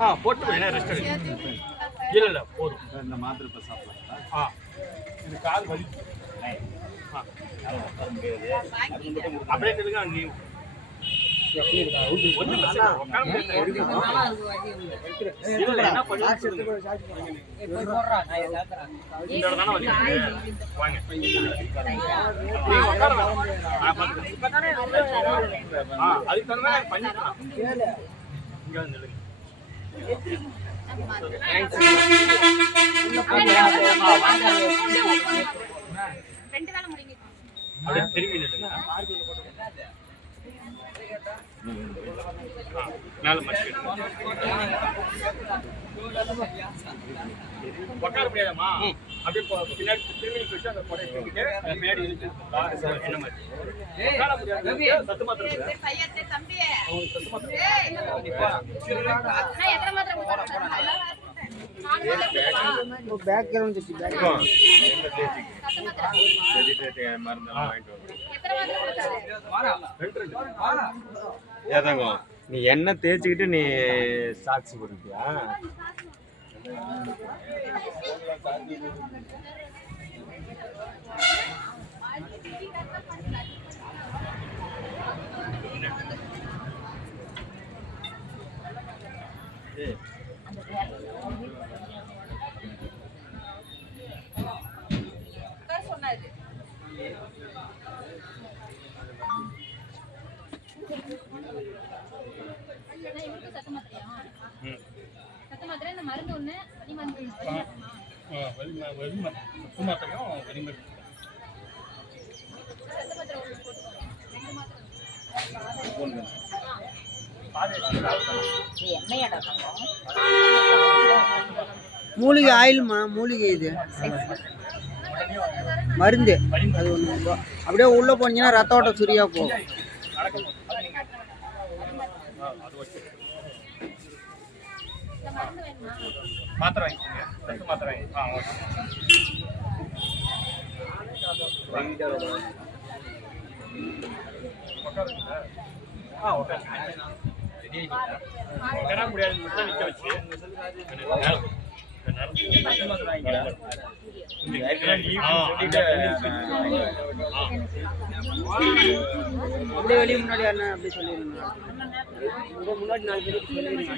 ஆ போட்டு வேணா ரெஸ்ட் எடுங்க. இல்லை இல்லை போதும். இந்த மாத்திரை இப்போ சாப்பிடலாம் ஆ. இது கால் வலி. ஆ. அப்படியே நில்லுங்க நீ. அதுக்கு தகுந்த மாதிரி பண்ணிக்கலாம். இங்க வந்து நில்லுங்க. ரெண்டு வேலை முடிங்க அப்படியே திரும்பி நில்லுங்க. ஆ, மேல உட்கார முடியாதம்மா. அப்படியே பின்னாடி திரும்பி அந்த தூக்கிட்டு மேடி இழுத்து என்ன மாதிரி? உட்கார முடியாது. சத்து சத்து கொடுத்தாரு? ரெண்டு ரெண்டு ஏதாங்க நீ எண்ணெய் தேய்ச்சிக்கிட்டு நீ சாக்ஸ் கொடுப்பியா Yeah சொன்னாரு. அண்ணா, இவருக்கு சத்து மாத்திரையா? ம். சத்து மாத்திரை, இந்த மருந்து ஒண்ணு, வலி மருந்து ஒண்ணு. வலி மாத்திரைமா? ஆ, வலி மா- வலி மா- சத்து மாத்திரையும் வலி மூலிகை ஆயில்மா? மூலிகை இது. மருந்து அது ஒன்று அப்படியே உள்ளே போனீங்கன்னா ரத்த ஓட்டம் சரியா போகும் நடக்கும்போது. மாத்திரை வாங்கிக்கோங்க மாத்திரை வாங்கி ஆ ஓகே நிக்க வச்சு அப்படியே வெளியே முன்னாடி என்ன அப்படி சொல்லிடுங்க முன்னாடி நாலு பேருக்கு சொல்லிடுங்க